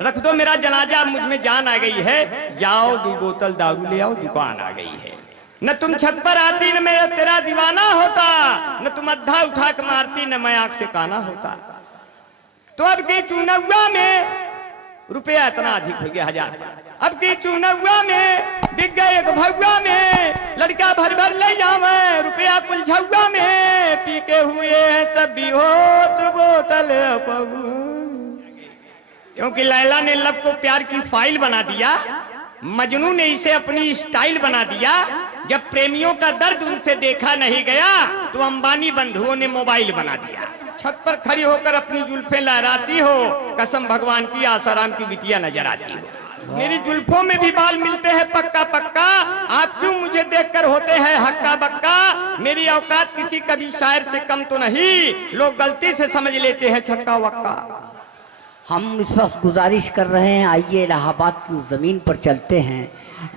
रख दो मेरा जनाजा, मुझ में जान आ गई है। जाओ 2 बोतल दारू ले आओ, दुकान आ गई है। न तुम छत पर आती, न मेरा तेरा दीवाना होता, न तुम अद्धा उठा के मारती, न मैं आंख से काना होता। तो अब की चुनौआ में रुपया इतना अधिक हो गया 1000। अब की चुनौआ में बिक गए एक भगवा में, लड़का भर भर ले जावे रुपया कुल झौआ में। पी के हुए हैं सब बेहोश बोतल क्योंकि लैला ने लब को प्यार की फाइल बना दिया, मजनू ने इसे अपनी स्टाइल बना दिया। जब प्रेमियों का दर्द उनसे देखा नहीं गया तो अंबानी बंधुओं ने मोबाइल बना दिया। छत पर खड़ी होकर अपनी जुल्फें लहराती हो, कसम भगवान की आसाराम की बिटिया नजर आती हो। मेरी जुल्फों में भी बाल मिलते हैं पक्का पक्का, आप क्यों मुझे देखकर होते हैं हक्का बक्का। मेरी औकात किसी कभी शायर से कम तो नहीं, लोग गलती से समझ लेते हैं छक्का वक्का। हम इस वक्त गुजारिश कर रहे हैं, आइए इलाहाबाद की उस ज़मीन पर चलते हैं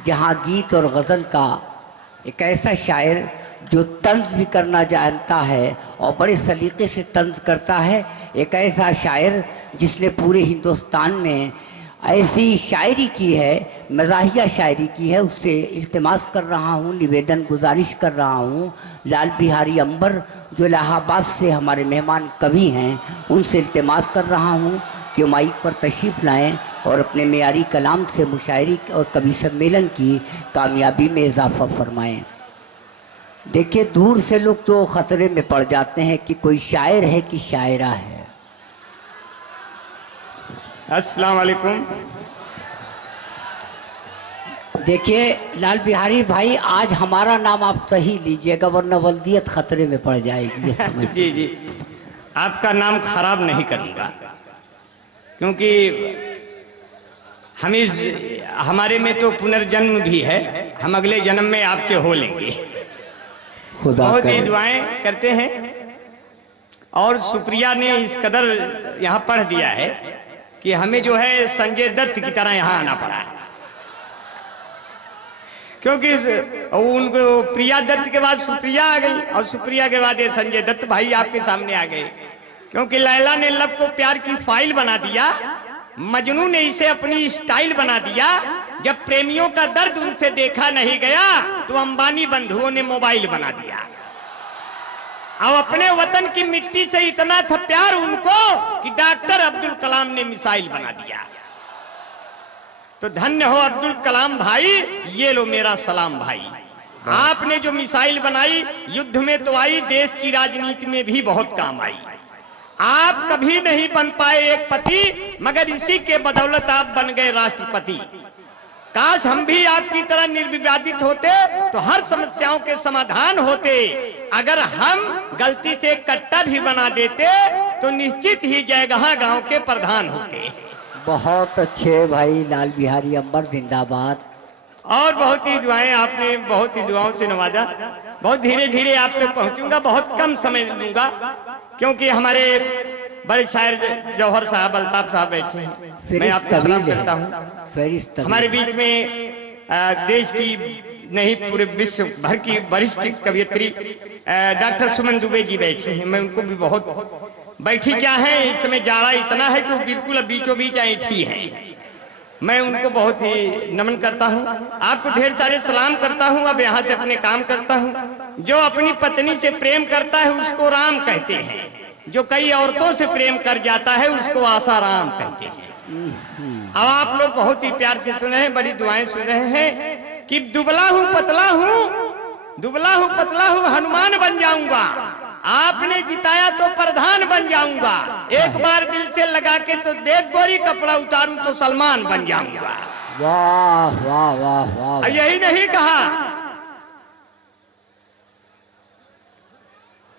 जहाँ गीत और गज़ल का एक ऐसा शायर जो तंज भी करना जानता है और बड़े सलीके से तंज करता है, एक ऐसा शायर जिसने पूरे हिंदुस्तान में ऐसी शायरी की है, मज़ाहिया शायरी की है, उससे इल्तिमास कर रहा हूँ, निवेदन गुजारिश कर रहा हूँ। लाल बिहारी अंबर जो इलाहाबाद से हमारे मेहमान कवि हैं, उनसे इल्तिमास कर रहा हूँ कि माइक पर तशरीफ़ लाएँ और अपने मेयारी कलाम से मुशायरी और कवि सम्मेलन की कामयाबी में इजाफ़ा फरमाएँ। देखिए, दूर से लोग तो ख़तरे में पड़ जाते हैं कि कोई शायर है कि शायरा है। अस्सलाम वालेकुम। देखिए लाल बिहारी भाई, आज हमारा नाम आप सही लीजिएगा वरना वल्दियत खतरे में पड़ जाएगी, ये समझ। जी जी, आपका नाम खराब नहीं करूँगा क्योंकि हमारे में तो पुनर्जन्म भी है, हम अगले जन्म में आपके हो लेंगे। बहुत ही दुआएं करते हैं और सुप्रिया ने इस कदर यहाँ पढ़ दिया है कि हमें जो है संजय दत्त की तरह यहाँ आना पड़ा है, क्योंकि उनको प्रिया दत्त के बाद सुप्रिया आ गई और सुप्रिया के बाद ये संजय दत्त भाई आपके सामने आ गए। क्योंकि लैला ने लब को प्यार की फाइल बना दिया, मजनू ने इसे अपनी स्टाइल बना दिया। जब प्रेमियों का दर्द उनसे देखा नहीं गया तो अंबानी बंधुओं ने मोबाइल बना दिया। अब अपने वतन की मिट्टी से इतना था प्यार उनको कि डॉक्टर अब्दुल कलाम ने मिसाइल बना दिया। तो धन्य हो अब्दुल कलाम भाई, ये लो मेरा सलाम भाई। आपने जो मिसाइल बनाई युद्ध में तो आई, देश की राजनीति में भी बहुत काम आई। आप कभी नहीं बन पाए एक पति, मगर इसी के बदौलत आप बन गए राष्ट्रपति। काश हम भी आपकी तरह निर्विवादित होते तो हर समस्याओं के समाधान होते। अगर हम गलती से कट्टा भी बना देते तो निश्चित ही जयगहा गांव के प्रधान होते। बहुत अच्छे भाई लाल बिहारी अंबर, जिंदाबाद। और बहुत ही दुआएं, आपने बहुत ही दुआओं से नवाजा। बहुत धीरे धीरे आप तक पहुंचूंगा, बहुत कम समय लूंगा क्योंकि हमारे बड़े शायर जौहर साहब, अल्ताफ साहब बैठे हैं। मैं आपको सलाम करता हूँ। हमारे बीच में देश की नहीं पूरे विश्व भर की वरिष्ठ कवयित्री डॉक्टर सुमन दुबे जी बैठी हैं। मैं उनको भी बहुत बैठी क्या है, इस समय जाड़ा इतना है कि वो बिल्कुल बीचों बीच ऐठी है। मैं उनको बहुत ही नमन करता हूँ, आपको ढेर सारे सलाम करता हूँ। अब यहाँ से अपने काम करता हूँ। जो अपनी पत्नी से प्रेम करता है उसको राम कहते हैं, जो कई औरतों से प्रेम कर जाता है उसको आसाराम कहते हैं। अब आप लोग बहुत ही प्यार से सुन रहे हैं, बड़ी दुआएं सुन रहे हैं कि दुबला हूँ पतला हूँ, दुबला हूँ पतला हूँ, हनुमान बन जाऊंगा। आपने जिताया तो प्रधान बन जाऊंगा। एक बार दिल से लगा के तो देख गोरी, कपड़ा उतारूं तो सलमान बन जाऊंगा। वाह वाह वाह वाह। यही नहीं कहा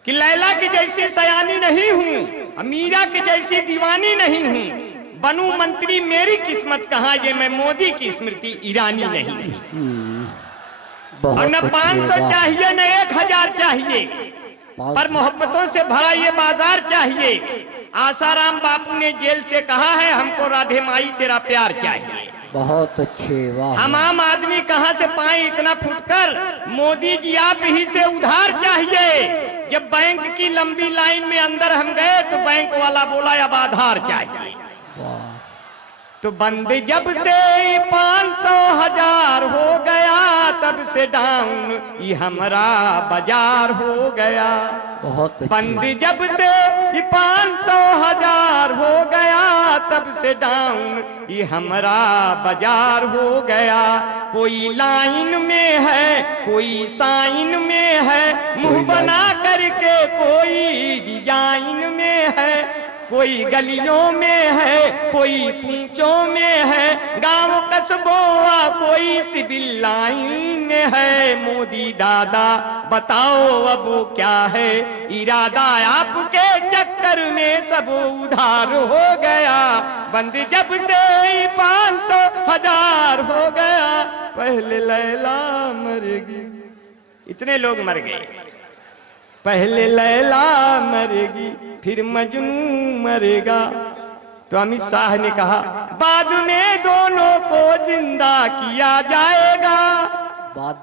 कि लैला की जैसी सयानी नहीं हूं, मीरा की जैसी दीवानी नहीं हूं, बनूं मंत्री मेरी किस्मत कहां, ये मैं मोदी की स्मृति ईरानी नहीं। और न 500 चाहिए न 1000 चाहिए, पर मोहब्बतों से भरा ये बाजार चाहिए। आसाराम बापू ने जेल से कहा है हमको राधे माई तेरा प्यार चाहिए। बहुत अच्छे, वाह। हम आम आदमी कहां से पाए इतना फुटकर, मोदी जी आप ही से उधार चाहिए। जब बैंक की लंबी लाइन में अंदर हम गए तो बैंक वाला बोला अब आधार चाहिए। तो बंद जब से 500,000 हो गया, तब से डाउन ये हमारा बाजार हो गया। बहुत बंद जब से 500,000 हो गया, तब से डाउन ये हमारा बाजार हो गया। कोई लाइन में है, कोई साइन में है, मुंह बना करके कोई डिजाइन में है, कोई गलियों में है, कोई पूंछों में है, गांव कस्बों कोई सिविल लाइन में है। मोदी दादा बताओ अब क्या है इरादा, आपके चक्कर में सब उधार हो गया। बंद जब से 500,000 हो गया, पहले लैला मरेगी, इतने लोग मर गए। पहले लैला मरेगी, फिर मजनू मरेगा। तो अमित शाह ने कहा बाद में दोनों को जिंदा किया जाएगा।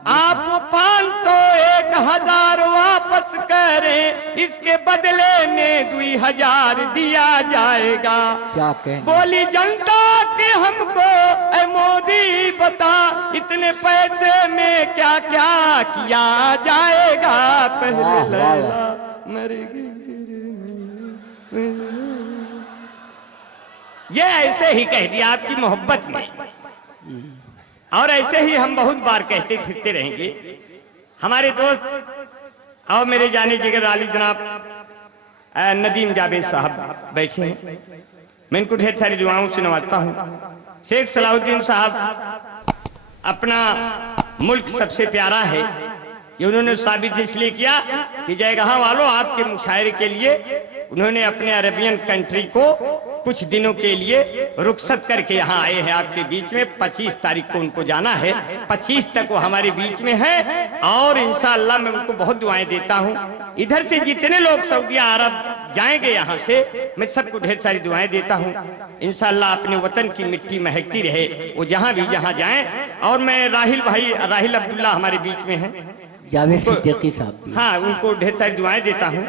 आप 500 1,000 वापस करें, इसके बदले में 2,000 दिया जाएगा। क्या कहें? बोली जनता के हमको ऐ मोदी बता, इतने पैसे में क्या क्या किया जाएगा। पहले लैला मरेगी। ये ऐसे ही कह दिया आपकी मोहब्बत में, और ऐसे ही हम बहुत बार कहते फिरते रहेंगे। हमारे दोस्त और मेरे जाने जिगर आली जनाब नदीम जावेद साहब बैठे हैं, मैं इनको ढेर सारी दुआओं से नवाजता हूँ। शेख सलाहुद्दीन साहब, अपना मुल्क सबसे प्यारा है, ये उन्होंने साबित इसलिए किया कि जयगहाँ वालों आपके मुशायरे के लिए उन्होंने अपने अरेबियन कंट्री को कुछ दिनों के लिए रुखसत करके यहाँ आए हैं आपके बीच में। 25 तारीख को उनको जाना है, 25 तक वो हमारे बीच में है, और इंशाअल्लाह मैं उनको बहुत दुआएं देता हूँ। इधर से जितने लोग सऊदी अरब जाएंगे यहाँ से, मैं सबको ढेर सारी दुआएं देता हूँ। इंशाअल्लाह अपने वतन की मिट्टी महकती रहे, वो जहाँ भी जहाँ जाएं। और मैं राहिल अब्दुल्ला हमारे बीच में है, जावेद सिद्दीकी साहब, हाँ, उनको ढेर सारी दुआएं देता हूँ।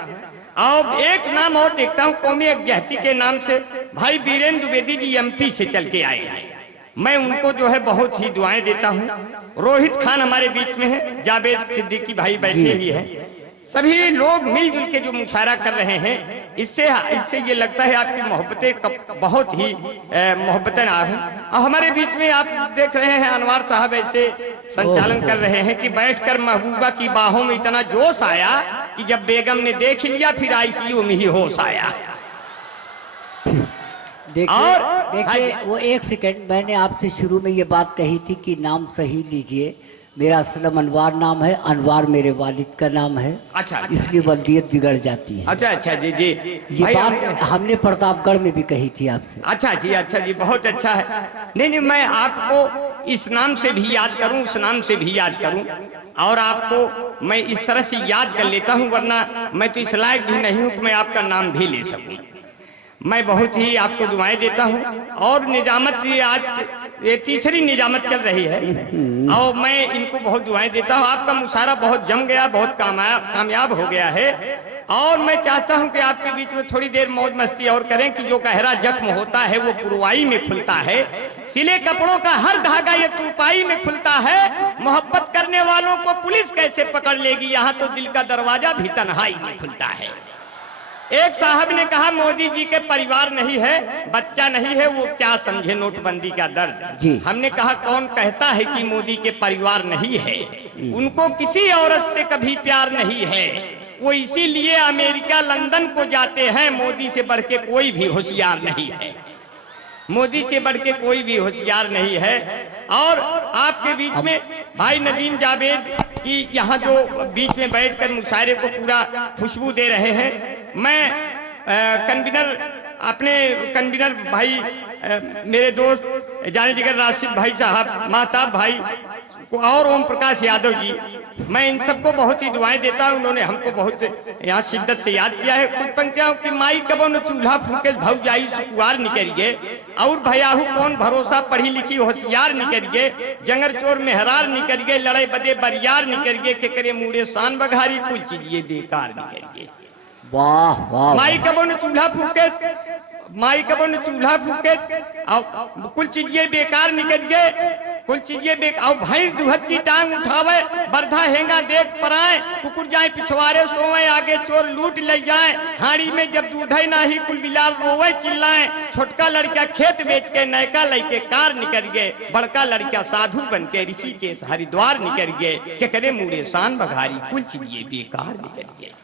और एक नाम और देखता हूँ, कौमी यकजहती के नाम से भाई बीरेन द्विवेदी जी एमपी से चल के आए हैं, मैं उनको जो है बहुत ही दुआएं देता हूँ। रोहित खान हमारे बीच में है, जावेद सिद्दीकी भाई बैठे ही हैं। सभी लोग मिलजुल के जो मुशायरा कर रहे हैं, इससे ये लगता है आपकी मोहब्बतें बहुत ही मोहब्बतें आ हैं। और हमारे बीच में आप देख रहे हैं अनवार साहब ऐसे संचालन कर रहे हैं कि बैठकर महबूबा की बाहों में इतना जोश आया कि जब बेगम ने देख लिया फिर आईसीयू में ही होश आया। देखिए वो एक सेकंड, मैंने आपसे शुरू में ये बात कही थी कि नाम सही लीजिए। मेरा असलम अनवार नाम है, अनवार मेरे वालिद का नाम है। अच्छा, इसलिए वल्दियत बिगड़ जाती है। अच्छा अच्छा जी जी, ये बात हमने प्रतापगढ़ में भी कही थी आपसे। अच्छा जी, बहुत अच्छा है। नहीं, मैं आपको इस नाम से भी याद करूं, उस नाम से भी याद करूं, और आपको मैं इस तरह से याद कर लेता हूं, वरना मैं तो इस लायक भी नहीं हूं कि मैं आपका नाम भी ले सकूं। मैं बहुत ही आपको दुआएं देता हूं। और निजामत, ये आज ये तीसरी निजामत चल रही है, और मैं इनको बहुत दुआएं देता हूं। आपका मुशायरा बहुत जम गया, बहुत कामयाब हो गया है, और मैं चाहता हूं कि आपके बीच में थोड़ी देर मौज मस्ती और करें कि जो गहरा जख्म होता है वो पुरवाई में खुलता है, सिले कपड़ों का हर धागा ये तुरपाई में खुलता है। मोहब्बत करने वालों को पुलिस कैसे पकड़ लेगी, यहाँ तो दिल का दरवाजा भी तन्हाई में खुलता है। एक साहब ने कहा मोदी जी के परिवार नहीं है, बच्चा नहीं है, वो क्या समझे नोटबंदी का दर्द जी। हमने कहा कौन कहता है कि मोदी के परिवार नहीं है, उनको किसी औरत से कभी प्यार नहीं है, वो इसीलिए अमेरिका लंदन को जाते हैं। मोदी से बढ़ के कोई भी होशियार नहीं है, मोदी से बढ़ के कोई भी होशियार नहीं है। और आपके बीच में भाई नदीम जावेद की यहाँ जो बीच में बैठकर मुशायरे को पूरा खुशबू दे रहे हैं, मैं अपने कन्वीनर भाई मेरे दोस्त जाने जिगर राशिद भाई साहब, महताब भाई और ओम प्रकाश यादव जी, मैं इन सबको बहुत ही दुआएं देता हूं। उन्होंने हमको बहुत यहाँ शिद्दत से याद किया है। कुछ पंक्तियों की माई कबो न चूल्हा फूके भाव जाई सुकुआर निकरिए, और भयाहू कौन भरोसा पढ़ी लिखी होशियार निकरिए, जंगर चोर मेहरार निकरिए, लड़ाई बदे बरियार निकरिए, के करे मुड़े शान बघारी कुल चीजिए बेकार निकरिए। वाह वाह, माई कबो न चूल्हा फूके माई का बन चूल्हा फूके और कुल चीजें बेकार निकल गए, कुल चीजें बेकार। भैंस दुहत की टांग उठावे, बरधा हेंगा देख पराए, कुकुर जाए पिछवाड़े सोए, आगे चोर लूट ले जाए। हाड़ी में जब दूध है नाही कुल बिलाल रोवे चिल्लाए। छोटका लड़का खेत बेच के नयका लड़के कार निकल गए, बड़का लड़का साधु बन के ऋषि के हरिद्वार निकल गए। के करे मुड़े शान बघारी, कुल चीजें बेकार निकल गए।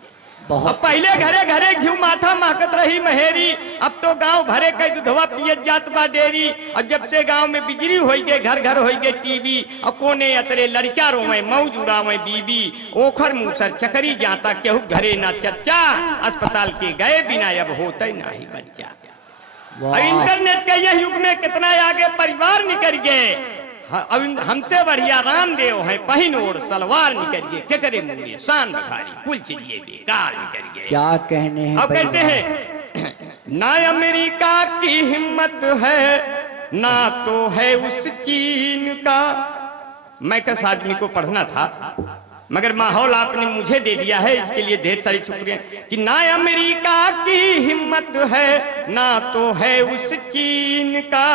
अब पहले घरे घरे घी माथा महकत रही महेरी, अब तो गांव भरे कई दुधवा पियत जात बा डेरी। और जब से गांव में बिजली हो गए, घर घर हो गए टीवी, और कोने अतरे लड़का रोवे मौज उड़ावे बीबी। ओखर मुसर चकरी जाता केहू घरे ना चच्चा, अस्पताल के गए बिना अब होता ही ना ही बच्चा। और इंटरनेट के यह युग में कितना आगे परिवार निकल गए। अब हमसे बढ़िया रामदेव है, पहिन ओढ़ सलवार निकल गए। क्या करे मुझे शान बखारी, कुल चीजें बेकार निकल गए। क्या कहने हैं। अब कहते हैं ना अमेरिका की हिम्मत है, ना तो है उस चीन का। मैं किस आदमी को पढ़ना था, मगर माहौल आपने मुझे दे दिया है, इसके लिए ढेर सारी शुक्रिया। कि ना अमेरिका की हिम्मत है, ना तो है उस चीन का,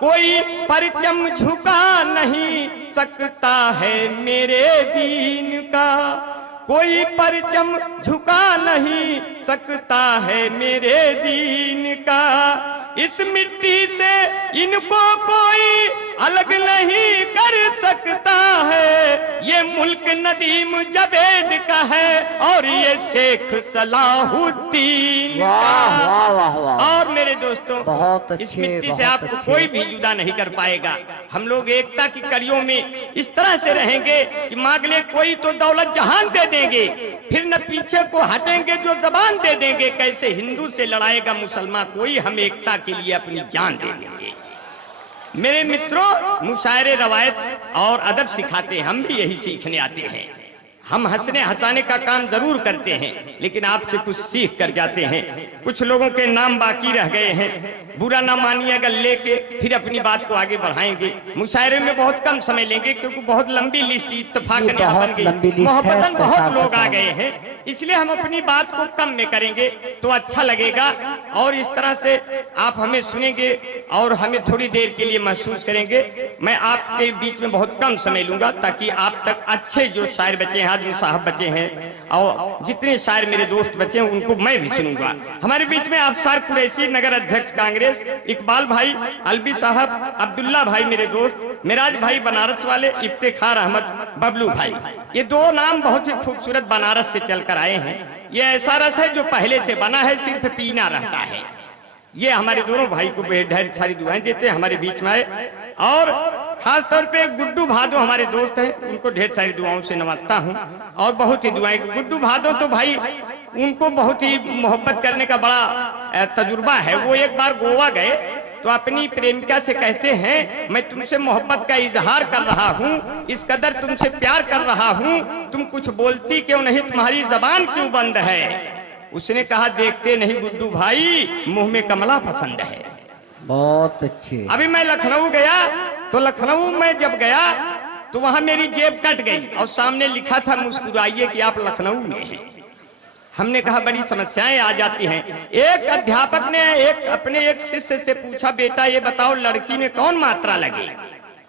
कोई परचम झुका नहीं सकता है मेरे दीन का। कोई परचम झुका नहीं सकता है मेरे दीन का। इस मिट्टी से इनको कोई अलग नहीं कर सकता है। ये मुल्क नदीम जवेद का है और ये शेख सलाहुद्दीन का। वाह वाह वाह। और मेरे दोस्तों, बहुत अच्छे, इस मिट्टी से बहुत आपको अच्छे। कोई भी जुदा नहीं कर पाएगा। हम लोग एकता की कड़ियों में इस तरह से रहेंगे कि मांग ले कोई तो दौलत जहान दे देंगे, फिर न पीछे को हटेंगे जो जबान दे देंगे। कैसे हिंदू से लड़ाएगा मुसलमान कोई, हम एकता के लिए अपनी जान दे देंगे। मेरे मित्रों, मुशायरे रवायत और अदब सिखाते हैं, हम भी यही सीखने आते हैं। हम हंसने हंसाने का काम जरूर करते हैं, लेकिन आपसे कुछ सीख कर जाते हैं। कुछ लोगों के नाम बाकी रह गए हैं, बुरा ना मानिएगा, लेके फिर अपनी बात को आगे बढ़ाएंगे। मुशायरे में बहुत कम समय लेंगे क्योंकि बहुत लंबी लिस्ट इत्तेफाकन यहाँ बन गई, मोहब्बतन बहुत लोग आ गए हैं, इसलिए हम अपनी बात को कम में करेंगे तो अच्छा लगेगा। और इस तरह से आप हमें सुनेंगे और हमें थोड़ी देर के लिए महसूस करेंगे। मैं आपके बीच में बहुत कम समय लूंगा ताकि आप तक अच्छे जो शायर बचे हैं, आदमी साहब बचे हैं और जितने शायर मेरे दोस्त बचे हैं उनको मैं भी सुनूंगा। हमारे बीच में अफसर कुरैशी, नगर अध्यक्ष कांग्रेस, इकबाल भाई, अलवी साहब, अब्दुल्ला भाई मेरे दोस्त, मिराज भाई बनारस वाले, इफ्तिखार अहमद, बबलू भाई। ये दो नाम बहुत ही खूबसूरत बनारस से चलकर आए हैं। ये ऐसा रस है जो पहले से बना है, सिर्फ पीना रहता है। ये हमारे दोनों भाई को ढेर सारी दुआएं देते हैं, हमारे बीच में आए। और खास तौर पे गुड्डू भादो हमारे दोस्त हैं, उनको ढेर सारी दुआओं से नवाजता हूं और बहुत ही दुआएं। गुड्डू भादो तो भाई उनको बहुत ही मोहब्बत करने का बड़ा तजुर्बा है। वो एक बार गोवा गए तो अपनी प्रेमिका से कहते हैं, मैं तुमसे मोहब्बत का इजहार कर रहा हूँ, इस कदर तुमसे प्यार कर रहा हूँ, तुम कुछ बोलती क्यों नहीं, तुम्हारी जबान क्यों बंद है। उसने कहा, देखते नहीं गुड्डू भाई, मुंह में कमला पसंद है। बहुत अच्छे। अभी मैं लखनऊ गया तो लखनऊ में जब गया तो वहां मेरी जेब कट गई और सामने लिखा था, मुस्कुराइए कि आप लखनऊ में हैं। हमने कहा बड़ी समस्याएं आ जाती हैं। एक अध्यापक ने अपने एक शिष्य से पूछा, बेटा ये बताओ लड़की में कौन मात्रा लगे।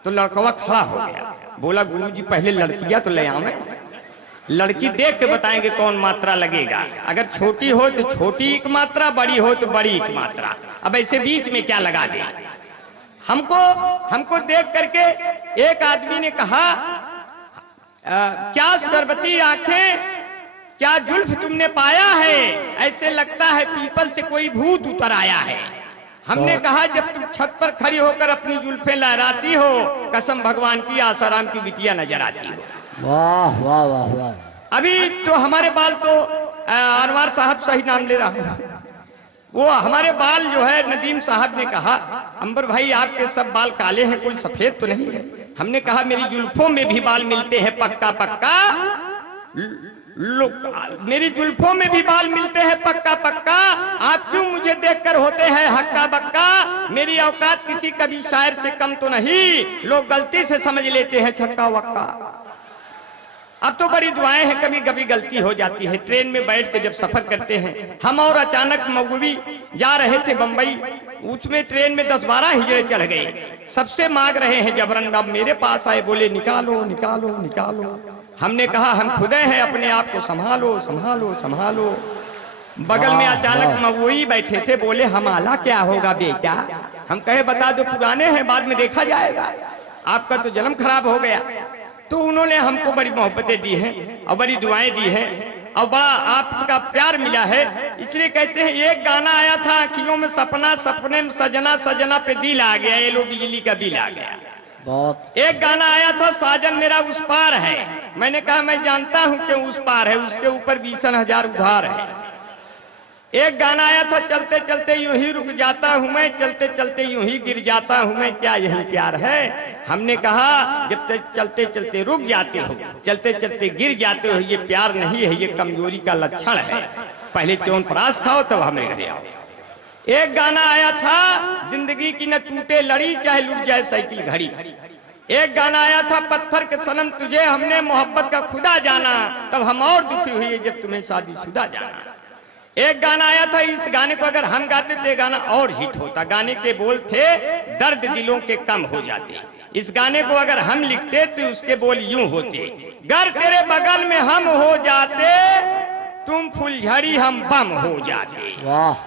तो लड़कवा खड़ा हो गया, बोला गुरुजी पहले लड़कियां तो ले आवे, लड़की देख के बताएंगे कौन मात्रा लगेगा। अगर छोटी हो तो छोटी एक मात्रा, बड़ी हो तो बड़ी एक मात्रा, अब ऐसे बीच में क्या लगा दे। हमको देख करके एक आदमी ने कहा, क्या शरबती आंखें, क्या जुल्फ तुमने पाया है, ऐसे लगता है पीपल से कोई भूत उतर आया है। हमने कहा, जब तुम छत पर खड़ी होकर अपनी जुल्फें लहराती हो, कसम भगवान की आसाराम की बिटिया नजर आती हो। वाह वाह वाह वाह। अभी तो हमारे बाल तो अनवार साहब सही नाम ले रहा हूं, वो हमारे बाल जो है नदीम साहब ने कहा, अंबर भाई आपके सब बाल काले हैं, कोई सफेद तो नहीं है। हमने कहा, मेरी जुल्फों में भी बाल मिलते हैं पक्का पक्का, मेरी जुल्फों में भी बाल मिलते हैं पक्का पक्का, आप क्यों मुझे देखकर होते हैं हक्का बक्का। मेरी औकात किसी कवि शायर से कम तो नहीं, लोग गलती से समझ लेते हैं छक्का वक्का। अब तो बड़ी दुआएं हैं, कभी कभी गलती हो जाती है। ट्रेन में बैठ के जब सफर करते हैं हम, और अचानक मऊवी जा रहे थे बंबई, उसमें ट्रेन में 10-12 हिजड़े चढ़ गए, सबसे मांग रहे हैं जबरन। अब मेरे पास आए, बोले निकालो निकालो निकालो। हमने कहा हम खुदे हैं, अपने आप को संभालो संभालो संभालो। बगल में अचानक मऊवी बैठे थे, बोले हमारा क्या होगा बेटा? हम कहे बता दो, पुराने हैं, बाद में देखा जाएगा, आपका तो जन्म खराब हो गया। तो उन्होंने हमको बड़ी मोहब्बतें दी हैं और बड़ी दुआएं दी हैं और बड़ा आपका प्यार मिला है। इसलिए कहते हैं एक गाना आया था, आँखियों में सपना, सपने में सजना, सजना पे दिल आ गया, ये लो बिजली का बिल आ गया। बहुत। एक गाना आया था, साजन मेरा उस पार है। मैंने कहा मैं जानता हूं कि उस पार है, उसके ऊपर 20,000 उधार है। एक गाना आया था, चलते चलते यूं ही रुक जाता हूं मैं, चलते चलते यूं ही गिर जाता हूं मैं, क्या यही प्यार है? हमने कहा जब तक चलते चलते रुक जाते हो, चलते चलते गिर जाते हो, ये प्यार नहीं है, ये कमजोरी का लक्षण है। पहले च्यवनप्राश खाओ तब हमें घरे आओ। एक गाना आया था, जिंदगी की न टूटे लड़ी, चाहे लुट जाए साइकिल घड़ी। एक गाना आया था, पत्थर के सनम तुझे हमने मोहब्बत का खुदा जाना, तब हम और दुखी हुए जब तुम्हें शादीशुदा जाना। एक गाना आया था, इस गाने को अगर हम गाते तो गाना और हिट होता। गाने के बोल थे, दर्द दिलों के कम हो जाते। इस गाने को अगर हम लिखते तो उसके बोल यूं होते, गर तेरे बगल में हम हो जाते, तुम फुलझड़ी हम बम हो जाते।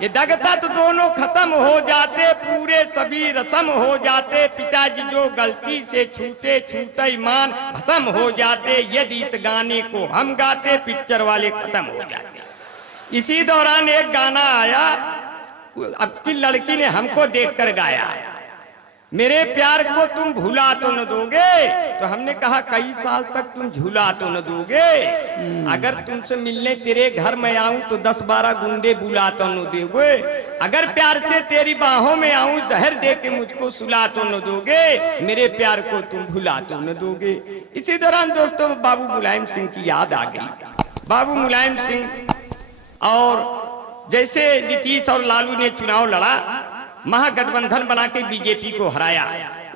ये दगता तो दोनों खत्म हो जाते, पूरे सभी रसम हो जाते, पिताजी जो गलती से छूते छूते ईमान भस्म हो जाते, यदि इस गाने को हम गाते पिक्चर वाले खत्म हो जाते। इसी दौरान एक गाना आया, अब की लड़की ने हमको देखकर गाया, मेरे प्यार को तुम भुला तो न दोगे। तो हमने कहा कई साल तक तुम झूला तो न दोगे, अगर तुमसे मिलने तेरे घर में आऊं तो 10-12 गुंडे बुला तो न दोगे, अगर प्यार से तेरी बाहों में आऊं जहर दे के मुझको सुला तो न दोगे, मेरे प्यार को तुम भुला तो न दोगे। इसी दौरान दोस्तों बाबू मुलायम सिंह की याद आ गई। बाबू मुलायम सिंह और जैसे नीतीश और लालू ने चुनाव लड़ा, महागठबंधन बना के बीजेपी को हराया।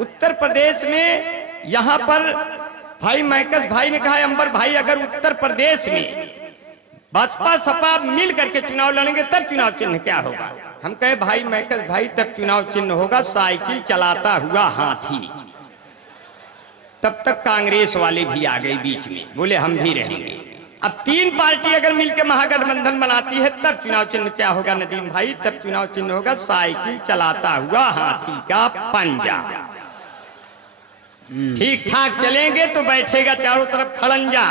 उत्तर प्रदेश में यहाँ पर भाई मैकस भाई ने कहा, अंबर भाई अगर उत्तर प्रदेश में बसपा सपा मिल करके चुनाव लड़ेंगे तब चुनाव चिन्ह क्या होगा? हम कहे भाई मैकस भाई तब चुनाव चिन्ह होगा साइकिल चलाता हुआ हाथी। तब तक कांग्रेस वाले भी आ गए बीच में, बोले हम भी रहेंगे। अब 3 पार्टी अगर मिलकर महागठबंधन बनाती है तब चुनाव चिन्ह क्या होगा नदीम भाई? तब चुनाव चिन्ह होगा साइकिल चलाता हुआ हाथी का पंजा। ठीक ठाक चलेंगे तो बैठेगा चारों तरफ खड़ंजा,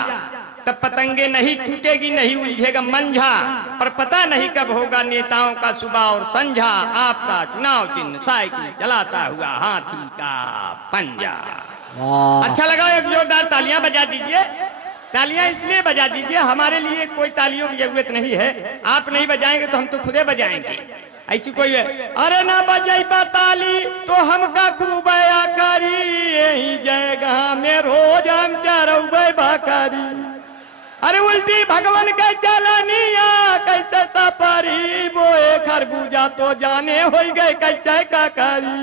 तब पतंगे नहीं टूटेगी, नहीं उलझेगा मंझा, पर पता नहीं कब होगा नेताओं का सुबह और संझा, आपका चुनाव चिन्ह साइकिल चलाता हुआ हाथी का पंजा। अच्छा लगा, एक जोरदार तालियां बजा दीजिए। तालियां इसलिए बजा दीजिए, हमारे लिए कोई तालियों की जरूरत नहीं है, आप नहीं बजाएंगे तो हम तो खुदे बजाएंगे। ऐसी कोई है अरे ना बजाइबा ताली तो हमका खूब आकारी, यही जगह में रोज हम चरौबे भाकारी। अरे उल्टी भगवान के चलनिया कैसे सपरी, बोए खरबूजा तो जाने हो गए कैसे काकारी।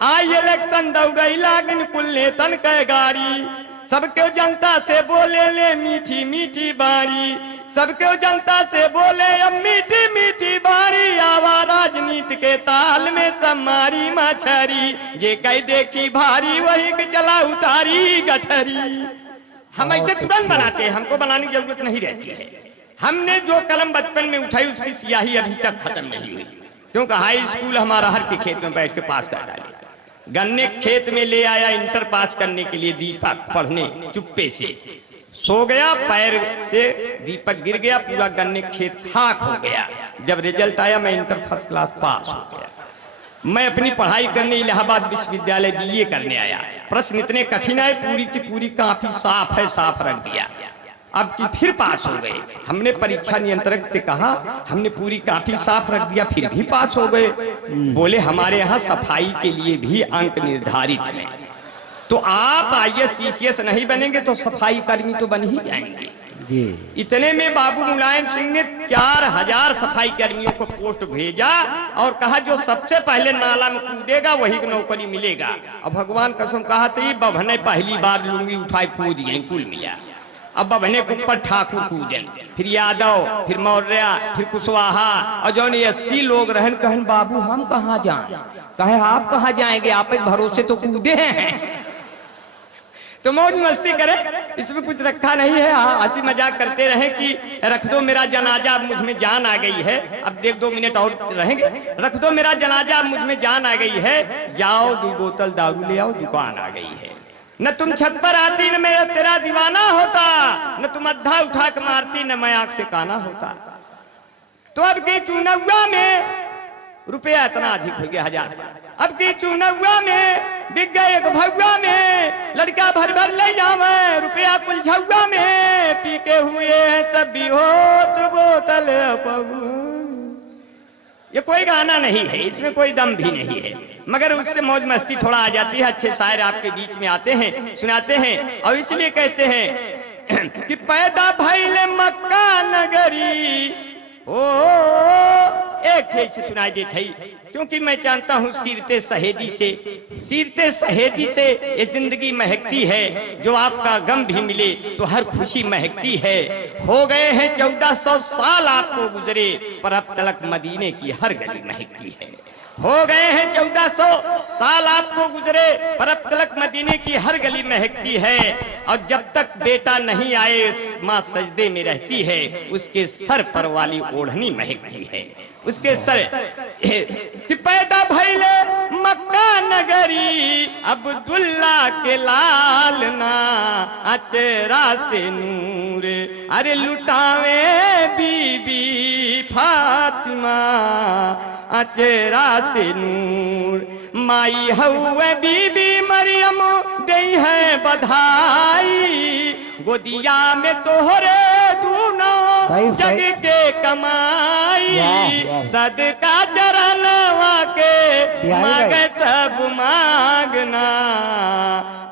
आई इलेक्शन दौड़ई लागन कुल नेतन के गाड़ी, सबके जनता से बोले ले मीठी मीठी बारी, सबके जनता से बोले अब मीठी मीठी बारी, आवा राजनीति के ताल में समारी मछरी, जे कह देखी भारी वही के चला उतारी गठरी। हम ऐसे तुरंत बनाते हैं, हमको बनाने की जरूरत नहीं रहती है। हमने जो कलम बचपन में उठाई उसकी स्याही अभी तक खत्म नहीं हुई, क्योंकि हाई स्कूल हमारा हर के खेत में बैठ के पास कर डाले। गन्ने खेत में ले आया इंटर पास करने के लिए दीपक पढ़ने, चुप्पे से सो गया, पैर से दीपक गिर गया, पूरा गन्ने खेत खाक हो गया। जब रिजल्ट आया मैं इंटर फर्स्ट क्लास पास हो गया। मैं अपनी पढ़ाई करने इलाहाबाद विश्वविद्यालय बीए करने आया, प्रश्न इतने कठिन आए, पूरी की पूरी काफी साफ है, साफ रख दिया। अब की फिर पास हो गए। हमने परीक्षा नियंत्रक से कहा हमने पूरी काफी साफ रख दिया फिर भी पास हो गए। बोले हमारे यहाँ सफाई के लिए भी अंक निर्धारित है, तो आप IAS PCS नहीं बनेंगे तो सफाई कर्मी तो बन ही जाएंगे। इतने में बाबू मुलायम सिंह ने 4000 सफाई कर्मियों को पोस्ट भेजा और कहा जो सबसे पहले नाला में कूदेगा वही को नौकरी मिलेगा। और भगवान कसम कहा थी बभने पहली बार लुंगी उठाए कूद गए, कुल मिला। अब बभने के ऊपर ठाकुर कूदन, फिर यादव, फिर मौर्य, फिर कुशवाहा, और जो 80 लोग रहन कहन बाबू हम कहाँ जाएं, कहे आप कहाँ जाएंगे, आप एक भरोसे तो कूदे हैं। तो मौज मस्ती करें, इसमें कुछ रखा नहीं है। हंसी मजाक करते रहे कि रख दो मेरा जनाजा, मुझ में जान आ गई है। अब देख 2 मिनट और रहेंगे। रख दो मेरा जनाजा, मुझ में जान आ गई है। जाओ 2 बोतल दारू ले आओ, दुकान आ गई है। न तुम छत पर आती, न मेरा तेरा दीवाना होता, न तुम अद्धा उठा के मारती, न मैं आंख से काना होता। तो अब की चुनावा में रुपया इतना अधिक हो गया 1000। अब की चुनावा में बिक गए एक भगवा में, लड़का भर भर ले जावे रुपया कुल झुआ में। पी के हुए हैं सब बेहोश बोतल पहुआ। ये कोई गाना नहीं है, इसमें कोई दम भी नहीं है, मगर उससे मौज मस्ती थोड़ा आ जाती है। अच्छे शायर आपके बीच में आते हैं, सुनाते हैं, और इसलिए कहते हैं कि पैदा भइले मक्का नगरी। ओ एक थे से सुनाई देते है, क्योंकि मैं जानता हूँ सीरते सहेदी से ये जिंदगी महकती है। जो आपका गम भी मिले तो हर खुशी महकती है। हो गए हैं 1400 साल आपको गुजरे, पर अब तलक मदीने की हर गली महकती है। हो गए हैं 1400 साल आपको गुजरे, पर अब तलक मदीने की हर गली महकती है। और जब तक बेटा नहीं आए माँ सजदे में रहती है, उसके सर पर वाली ओढ़नी महकती है। उसके सर कि पैदा भइले मक्का नगरी, अब्दुल्ला के लाल ना अचरा से नूर। अरे लुटावे बीबी फातिमा अचरा से नूर। माई हउए बीबी मरियम गई है बधाई, गोदिया में तोहरे दूनो जग के कमाई। सदका चरणवा के मांगे सब मांगना,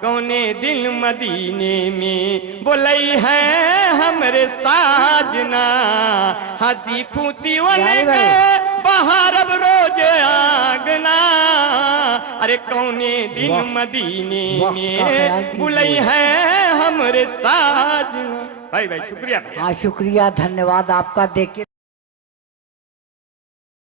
कौने दिल मदीने में बोलई है हमरे साजना। हंसी खुशी वाले बाहर अब रोज आगना, अरे कौने दिन मदीने में बुलई है हमरे साजना। भाई शुक्रिया। हाँ शुक्रिया, धन्यवाद आपका। देखिए